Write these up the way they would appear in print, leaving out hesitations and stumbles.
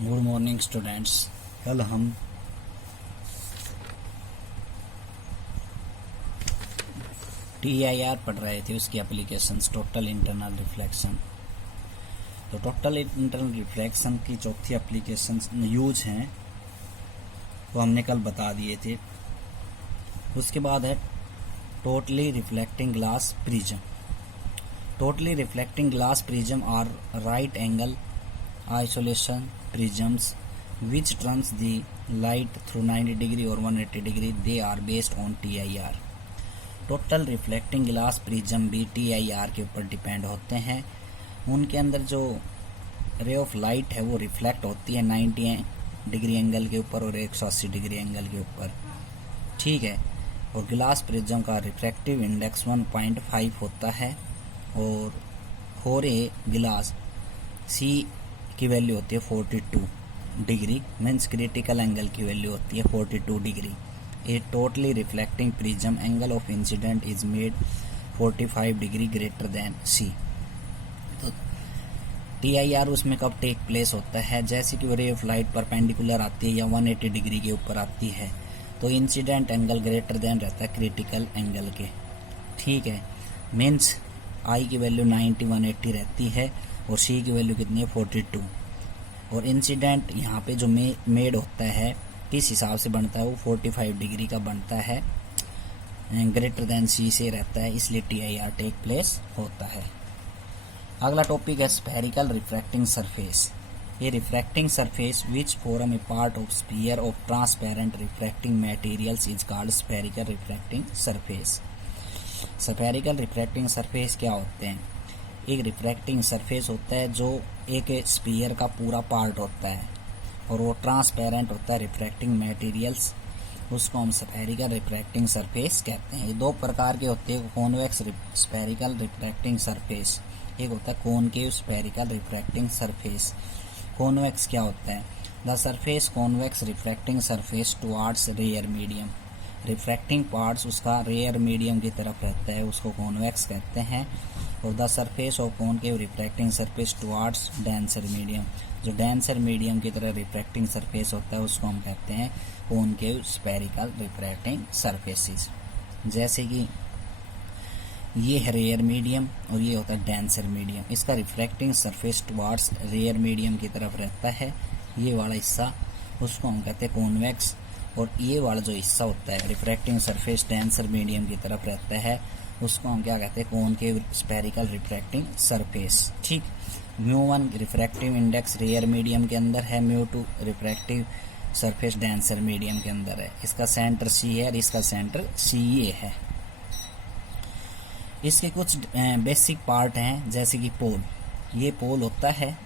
Good morning students. कल हम TIR पढ़ रहे थे, उसकी एप्लीकेशंस टोटल इंटरनल रिफ्लेक्शन। तो टोटल इंटरनल रिफ्लेक्शन की चौथी एप्लीकेशंस यूज हैं वो हमने कल बता दिए थे। उसके बाद है totally reflecting glass prism. Totally reflecting glass prism are right angle isolation prisms which turns the light through 90 degree or 180 degree. They are based on TIR. Total reflecting glass prism भी TIR के ऊपर depend होते हैं। उनके अंदर जो ray of light है वो रिफ्लेक्ट होती है 90 डिग्री एंगल के ऊपर और 180 डिग्री एंगल के ऊपर, ठीक है। और ग्लास प्रिज्म का रिफ्रैक्टिव इंडेक्स 1.5 होता है और फोर ए ग्लास C की वैल्यू होती है 42 डिग्री, मीन्स क्रिटिकल एंगल की वैल्यू होती है 42 degree. A totally reflecting prism angle of incident is made 45 degree greater than C। तो TIR उसमें कब टेक प्लेस होता है, जैसे कि रे ऑफ लाइट परपेंडिकुलर आती है या 180 डिग्री के ऊपर आती है तो इंसिडेंट एंगल ग्रेटर देन रहता है क्रिटिकल एंगल के, ठीक है। मीन्स I की वैल्यू 90 180 रहती है और C की वैल्यू कितनी है 42। और इंसिडेंट यहाँ पे जो मेड होता है किस हिसाब से बनता है वो 45 डिग्री का बनता है, ग्रेटर देन C से रहता है, इसलिए TIR टेक प्लेस होता है। अगला टॉपिक है स्फेरिकल रिफ्रैक्टिंग सरफेस। ये refracting surface which form A part of sphere of transparent refracting materials is called spherical refracting surface. Spherical refracting surface क्या होते हैं? एक रिफ्रैक्टिंग सरफेस होता है जो एक स्फीयर का पूरा पार्ट होता है और वो ट्रांसपेरेंट होता है रिफ्रैक्टिंग मटेरियल्स, उसको हम स्फेरिकल रिफ्रैक्टिंग सरफेस कहते हैं। ये दो प्रकार के होते हैं, कॉन्वेक्स स्फेरिकल रिफ्रैक्टिंग सरफेस, एक होता है concave spherical refracting surface. Convex क्या होता है? The surface convex refracting surface towards rare medium. Refracting parts उसका रेयर मीडियम की तरफ रहता है, उसको कॉन्वेक्स कहते हैं। और the surface of concave refracting surface towards denser medium, जो डेंसर मीडियम की तरह रिफ्रैक्टिंग सरफेस होता है उसको हम कहते हैं कॉनकेव स्फेरिकल रिफ्रैक्टिंग सरफेसेस। जैसे कि ये है रेयर मीडियम और ये होता है डेंसर मीडियम, इसका refracting surface towards rare medium की तरफ रहता है, ये वाला हिस्सा उसको हम कहते हैं कॉन्वेक्स। और ये वाला जो हिस्सा होता है रिफ्रैक्टिंग सरफेस डेंसर मीडियम की तरफ रहता है उसको हम क्या कहते हैं कॉनकेव स्फेरिकल रिफ्रैक्टिंग सरफेस, ठीक। μ1 रिफ्रैक्टिव इंडेक्स रेयर मीडियम के अंदर है, μ2 रिफ्रैक्टिव सरफेस डेंसर मीडियम के अंदर है। इसका सेंटर C है और इसका सेंटर CA है। इसके कुछ बेसिक पार्ट हैं, जैसे कि पोल। ये पोल होता है,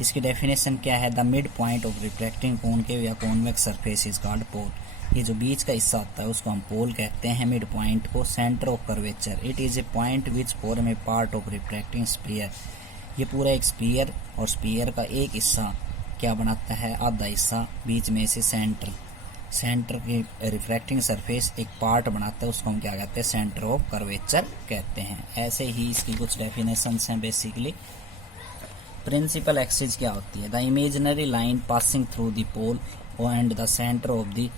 इसकी डेफिनेशन क्या है? The mid point of refracting concave या convex surface is called pole. ये जो बीच का हिस्सा होता है उसको हम पोल कहते हैं, मिड पॉइंट को। Centre of curvature, it is a point which form A part of refracting sphere. ये पूरा एक स्फीयर और स्फीयर का एक हिस्सा क्या बनाता है? आधा हिस्सा, बीच में से सेंटर की रिफ्रैक्टिंग सरफेस एक पार्ट बनाता है, उसको हम क्या कहते हैं? सेंटर ऑफ कर्वेचर कहते हैं। ऐसे ही इसकी कुछ डेफिनेशंस हैं बेसिकली। प्रिंसिपल एक्सिस क्या होती है? The imaginary line passing through the pole and the centre of the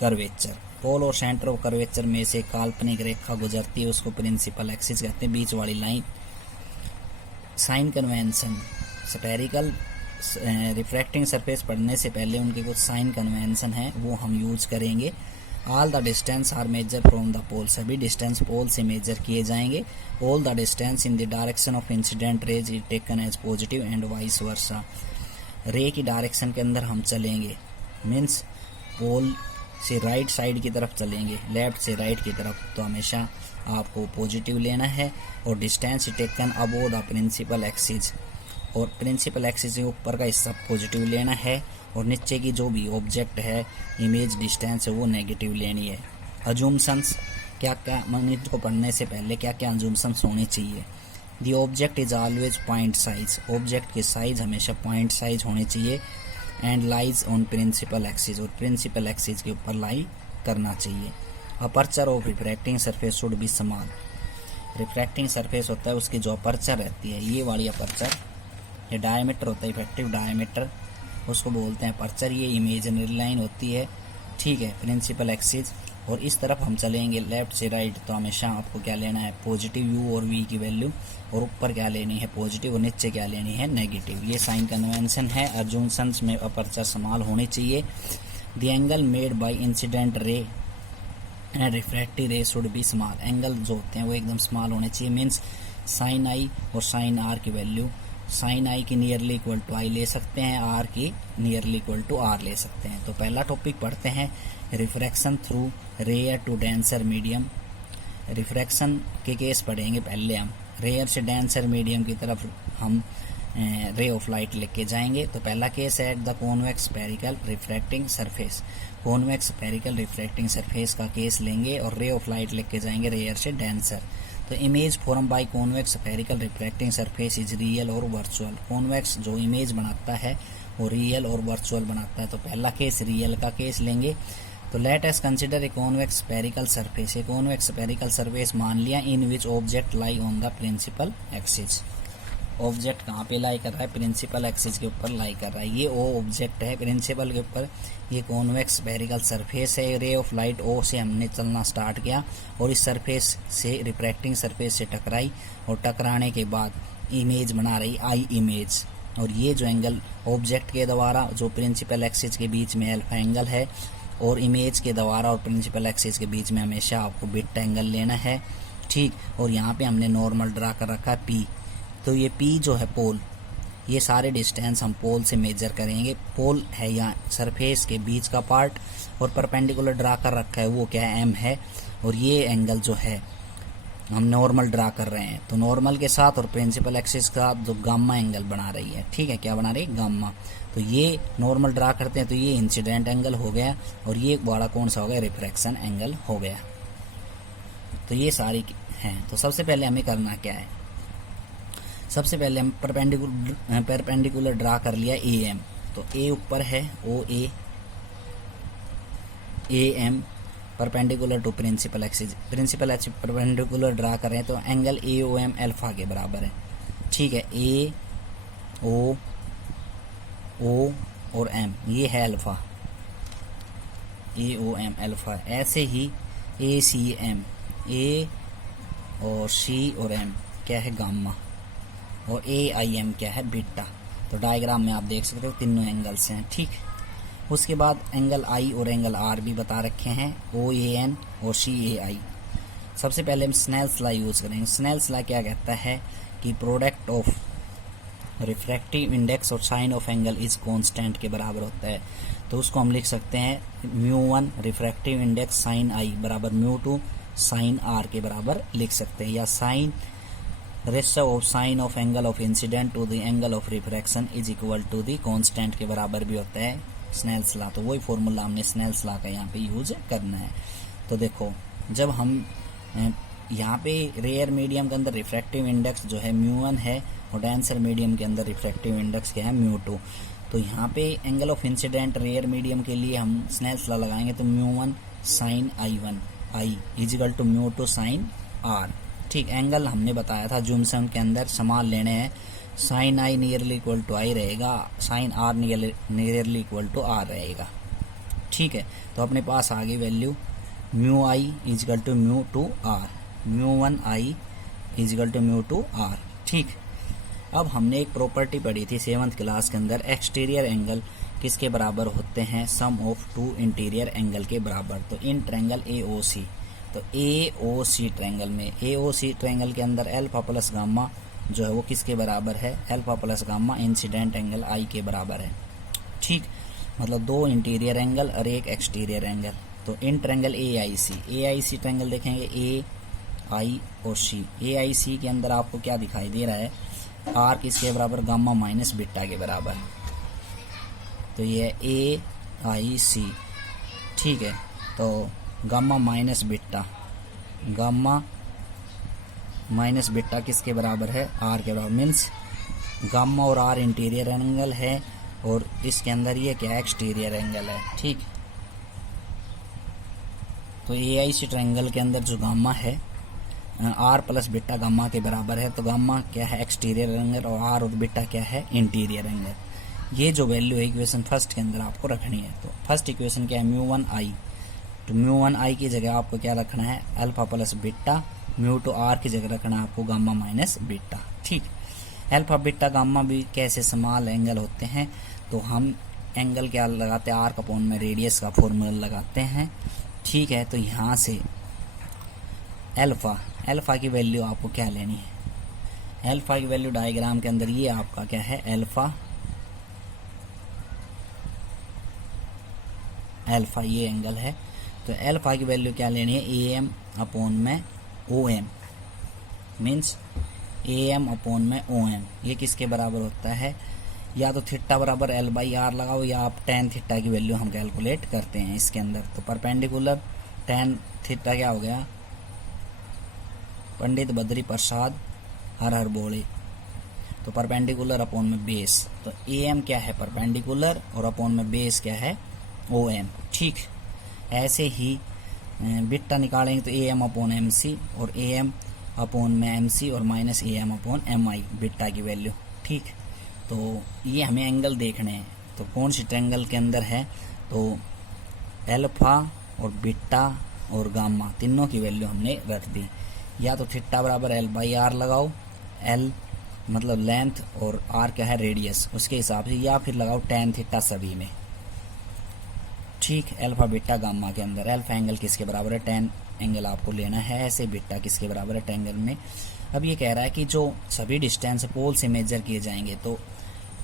curvature. Pole और सेंटर ऑफ कर्वेचर में से काल्पनिक रेखा गुजरती है, उसको प्रिंसिपल एक्सिस कहते हैं, बीच वाली line. Sign convention, spherical refracting surface पढ़ने से पहले उनके कुछ साइन कन्वेंशन हैं वो हम यूज करेंगे। All the distance are measure from the pole, सभी डिस्टेंस पोल से मेजर किए जाएंगे। All the distance in the direction of incident rays is taken as positive and vice versa. Ray की direction के अंदर हम चलेंगे, मीन्स पोल से राइट साइड की तरफ चलेंगे, लेफ्ट से राइट की तरफ, तो हमेशा आपको पॉजिटिव लेना है। और distance taken above the principal axis, और प्रिंसिपल एक्सिस के ऊपर का हिस्सा पॉजिटिव लेना है और नीचे की जो भी ऑब्जेक्ट है इमेज डिस्टेंस है वो नेगेटिव लेनी है। अजूमशंस क्या क्या, गणित को पढ़ने से पहले क्या क्या अजूमशंस होनी चाहिए? The object is always point size, object की साइज हमेशा पॉइंट साइज होनी चाहिए। And lies on principal axis, और प्रिंसिपल एक्सिस के ऊपर लाई करना चाहिए। Aperture of refracting surface should be small. Refracting surface होता है उसकी जो अपर्चर रहती है, ये वाली अपर्चर, ये डायमीटर होता है, इफेक्टिव डायमीटर उसको बोलते हैं अपर्चर। ये इमेजिनरी लाइन होती है, ठीक है, प्रिंसिपल एक्सिस। और इस तरफ हम चलेंगे लेफ्ट से राइट, तो हमेशा आपको क्या लेना है, पॉजिटिव यू और वी की वैल्यू, और ऊपर क्या लेनी है, पॉजिटिव, और नीचे क्या लेनी है, नेगेटिव। ये साइन कन्वेंशन है। अर्जुनसन्स में अपर्चर स्मॉल होनी चाहिए। The angle made by incident ray and refractive रे शुड बी स्मॉल। एंगल जो होते हैं वो एकदम स्मॉल होने चाहिए। मीन्स साइन आई और साइन आर की वैल्यू, साइन आई की नियरली इक्वल टू आई ले सकते हैं, आर की नियरली इक्वल टू आर ले सकते हैं। तो पहला टॉपिक पढ़ते हैं, refraction through rare to denser medium. Refraction के केस पढ़ेंगे पहले हम। रेयर से डेंसर मीडियम की तरफ हम रे ऑफ लाइट लेके जाएंगे। तो पहला केस है at the convex spherical refracting surface. Convex spherical refracting surface का केस लेंगे और रे ऑफ लाइट लेके जाएंगे रेयर से डेंसर। तो image form by convex spherical refracting surface is real और वर्चुअल। कॉन्वेक्स जो इमेज बनाता है वो रियल और वर्चुअल बनाता है। तो पहला केस रियल का केस लेंगे। तो let us consider a convex spherical surface. A convex spherical surface मान लिया in which object lie on the principal axis. Object कहाँ पे लाई कर रहा है, प्रिंसिपल एक्सिस के ऊपर लाई कर रहा है। ये ओ ऑब्जेक्ट है प्रिंसिपल के ऊपर, ये कॉन्वेक्स स्फेरिकल सरफेस है। रे ऑफ लाइट ओ से हमने चलना स्टार्ट किया और इस सरफेस से रिफ्रैक्टिंग सरफेस से टकराई, और टकराने के बाद इमेज बना रही आई इमेज। और ये जो एंगल ऑब्जेक्ट के द्वारा जो प्रिंसिपल एक्सिस के बीच में अल्फा एंगल है, और इमेज के द्वारा और प्रिंसिपल एक्सिस के बीच में हमेशा आपको बीटा एंगल लेना है, ठीक। और यहाँ पे हमने नॉर्मल ड्रा कर रखा है पी। तो ये पी जो है पोल, ये सारे डिस्टेंस हम पोल से मेजर करेंगे। पोल है यहाँ सरफेस के बीच का पार्ट, और परपेंडिकुलर ड्रा कर रखा है वो क्या है, एम है। और ये एंगल जो है हम नॉर्मल ड्रा कर रहे हैं, तो नॉर्मल के साथ और प्रिंसिपल एक्सिस के साथ जो गामा एंगल बना रही है, ठीक है, क्या बना रही है, गामा। तो ये नॉर्मल ड्रा करते हैं, तो ये इंसिडेंट एंगल हो गया, और ये बड़ा कौन सा हो गया, रिफ्रैक्शन एंगल हो गया। तो ये सारी हैं। तो सबसे पहले हमें करना क्या है, सबसे पहले हम परपेंडिकुलर ड्रा कर लिया ए एम। तो ए ऊपर है, O A M perpendicular to principal axis. Principal axis perpendicular draw कर रहे हैं, तो angle A O M alpha के बराबर है, ठीक है। ए ओ और एम ये है अल्फा, ए ओ एम अल्फा। ऐसे ही ए सी एम, ए और सी और एम क्या है, गामा, और ए आई एम क्या है, बीटा। तो डायग्राम में आप देख सकते हो तीनों एंगल्स हैं, ठीक। उसके बाद एंगल आई और एंगल आर भी बता रखे हैं, ओ ए एन और सी ए आई। सबसे पहले हम स्नेल्स लॉ यूज करेंगे। स्नेल्स लॉ क्या कहता है कि प्रोडक्ट ऑफ रिफ्रैक्टिव इंडेक्स और sine of angle is constant के बराबर होता है। तो उसको हम लिख सकते हैं μ1 रिफ्रैक्टिव इंडेक्स साइन आई बराबर μ2 साइन आर के बराबर लिख सकते हैं, या sine ratio of sine of angle of incident to the angle of refraction is equal to the constant के बराबर भी होता है स्नेल्स लॉ। तो वही फॉर्मूला हमने स्नेल्स लॉ का यहाँ पे यूज करना है। तो देखो, जब हम यहाँ पे रेयर मीडियम के अंदर रिफ्रैक्टिव इंडेक्स जो है μ1 है, और डेंसर मीडियम के अंदर रिफ्रैक्टिव इंडेक्स क्या है, μ2। तो यहाँ पे angle of incident rarer medium के लिए हम स्नेल्स लॉ लगाएंगे, तो μ1 sine I is equal to μ2 sine R, ठीक। एंगल हमने बताया था जूमसन के अंदर समान लेने हैं, sine I nearly equal to I रहेगा, sine R nearly equal to R रहेगा, ठीक है। तो अपने पास आ गई value mu I equal to μ2 R, μ1 I equal to μ2 are, ठीक। अब हमने एक प्रॉपर्टी पढ़ी थी 7th क्लास के अंदर, एक्सटीरियर एंगल किसके बराबर होते हैं, सम ऑफ टू इंटीरियर एंगल के बराबर। तो इन ट्रायंगल AOC, तो AOC ट्रायंगल में, AOC ट्रायंगल के अंदर अल्फा प्लस गामा जो है वो किसके बराबर है, alpha plus gamma incident angle I के बराबर है, ठीक। मतलब दो इंटीरियर एंगल और एक एक्सटीरियर एंगल। तो इन ट्रायंगल AIC ट्रायंगल देखेंगे AI और C। AIC के अंदर आपको क्या दिखाई दे रहा है, आर किसके बराबर, गामा माइनस बीटा के बराबर। तो ये AIC, ठीक है। तो गामा माइनस बीटा किसके बराबर है, आर के बराबर। मीन्स गामा और आर इंटीरियर एंगल है, और इसके अंदर ये क्या एक्सटीरियर एंगल है, ठीक। तो AIC ट्रायंगल के अंदर जो गामा है आर प्लस बीटा गामा के बराबर है। तो गामा क्या है, एक्सटीरियर एंगल, और आर और बीटा क्या है, इंटीरियर एंगल। ये जो वैल्यू है इक्वेशन फर्स्ट के अंदर आपको रखनी है। तो फर्स्ट इक्वेशन क्या है, μ1i, तो μ1i की जगह आपको क्या रखना है, अल्फा प्लस बीटा, μ2r की जगह रखना है आपको गामा माइनस बीटा। ठीक, अल्फा बीटा गामा भी कैसे स्मॉल एंगल होते हैं, तो हम एंगल क्या लगाते हैं, आर्क अपॉन में रेडियस का फॉर्मूला लगाते हैं। ठीक है, तो यहाँ से अल्फा की वैल्यू आपको क्या लेनी है, अल्फा की वैल्यू डायग्राम के अंदर ये आपका क्या है, अल्फा ये एंगल है, तो अल्फा की वैल्यू क्या लेनी है, AM अपॉन में OM, मीन्स AM अपॉन में OM। ये किसके बराबर होता है, या तो थीटा बराबर L/R लगाओ, या आप tan थीटा की वैल्यू हम कैलकुलेट करते हैं इसके अंदर। तो परपेंडिकुलर tan थीटा क्या हो गया, पंडित बद्री प्रसाद हर हर बोले, तो परपेंडिकुलर अपॉन में बेस, तो AM क्या है परपेंडिकुलर और अपॉन में बेस क्या है OM। ठीक, ऐसे ही बीटा निकालेंगे तो AM अपॉन MC और AM अपॉन में MC और minus AM upon MI beta की वैल्यू। ठीक, तो ये हमें एंगल देखने हैं, तो कौन सी ट्रायंगल के अंदर है, तो अल्फा और बीटा और गामा तीनों की वैल्यू हमने रख दी। या तो थीटा बराबर L/R लगाओ, L मतलब लेंथ और R क्या है रेडियस, उसके हिसाब से, या फिर लगाओ tan थीटा सभी में। ठीक, अल्फा बीटा गामा के अंदर अल्फा एंगल किसके बराबर है, tan एंगल आपको लेना है, ऐसे बीटा किसके बराबर है, tan में। अब ये कह रहा है कि जो सभी डिस्टेंस पोल से मेजर किए जाएंगे, तो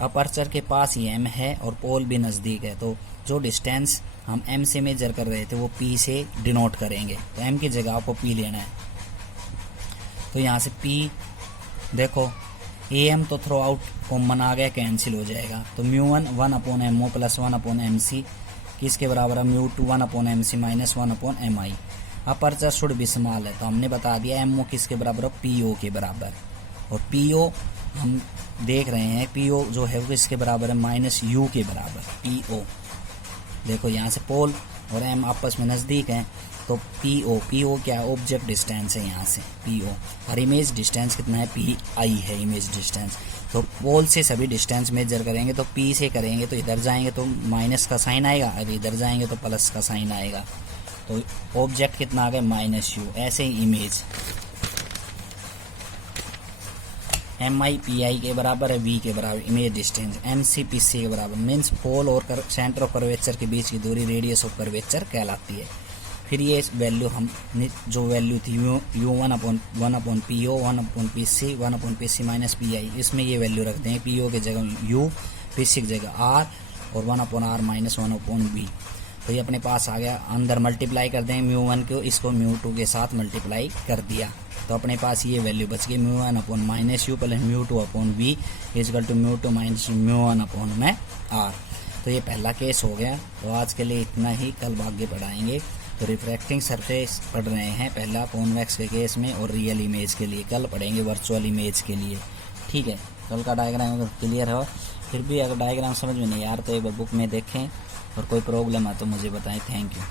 अपर्चर के पास ही M है और पोल भी नज़दीक है, तो जो डिस्टेंस हम M से मेजर कर रहे थे वो P से डिनोट करेंगे, तो M की जगह आपको P लेना है। तो यहाँ से P देखो, AM तो थ्रू आउट कॉमन आ गया, कैंसिल हो जाएगा, तो μ1 1/MO प्लस 1/MC किसके बराबर है, μ2 1/MC minus 1/MI। Aperture should भी स्मॉल है, तो हमने बता दिया MO किसके बराबर है, PO के बराबर, और PO हम देख रहे हैं PO जो है वो किसके बराबर है, माइनस U के बराबर PO। देखो यहाँ से पोल और M आपस में नज़दीक हैं, तो PO क्या है, ऑब्जेक्ट डिस्टेंस है यहाँ से PO, और इमेज डिस्टेंस कितना है, PI है इमेज डिस्टेंस। तो पोल से सभी डिस्टेंस मेजर करेंगे, तो P से करेंगे तो इधर जाएंगे तो माइनस का साइन आएगा, अब इधर जाएंगे तो प्लस का साइन आएगा, तो ऑब्जेक्ट कितना आ गया, माइनस U। ऐसे ही इमेज MI PI के बराबर है, V के बराबर इमेज डिस्टेंस, MC PC के बराबर, मीन्स पोल और सेंटर ऑफ कर्वेचर के बीच की दूरी रेडियस ऑफ कर्वेचर कहलाती है। फिर ये वैल्यू हम जो वैल्यू थी U1 upon 1/PO 1/PC 1/PC minus PI, इसमें ये वैल्यू रख देंगे, PO की जगह U, PC की जगह R और 1/R माइनस 1/B। तो ये अपने पास आ गया, अंदर मल्टीप्लाई कर देंगे μ1 को, इसको μ2 के साथ मल्टीप्लाई कर दिया, तो अपने पास ये वैल्यू बच गई μ1 upon minus U plus μ2 upon V equal to μ2 minus μ1 upon में R। तो ये पहला केस हो गया। तो आज के लिए इतना ही, कल आगे पढ़ाएंगे। तो रिफ्रैक्टिंग सरफेस पढ़ रहे हैं पहला कॉन्वेक्स के केस में, और रियल इमेज के लिए कल पढ़ेंगे वर्चुअल इमेज के लिए। ठीक है, कल का डायग्राम अगर क्लियर हो, फिर भी अगर डायग्राम समझ में नहीं आ रहा तो एक बार बुक में देखें, और कोई प्रॉब्लम है तो मुझे बताएं। Thank you.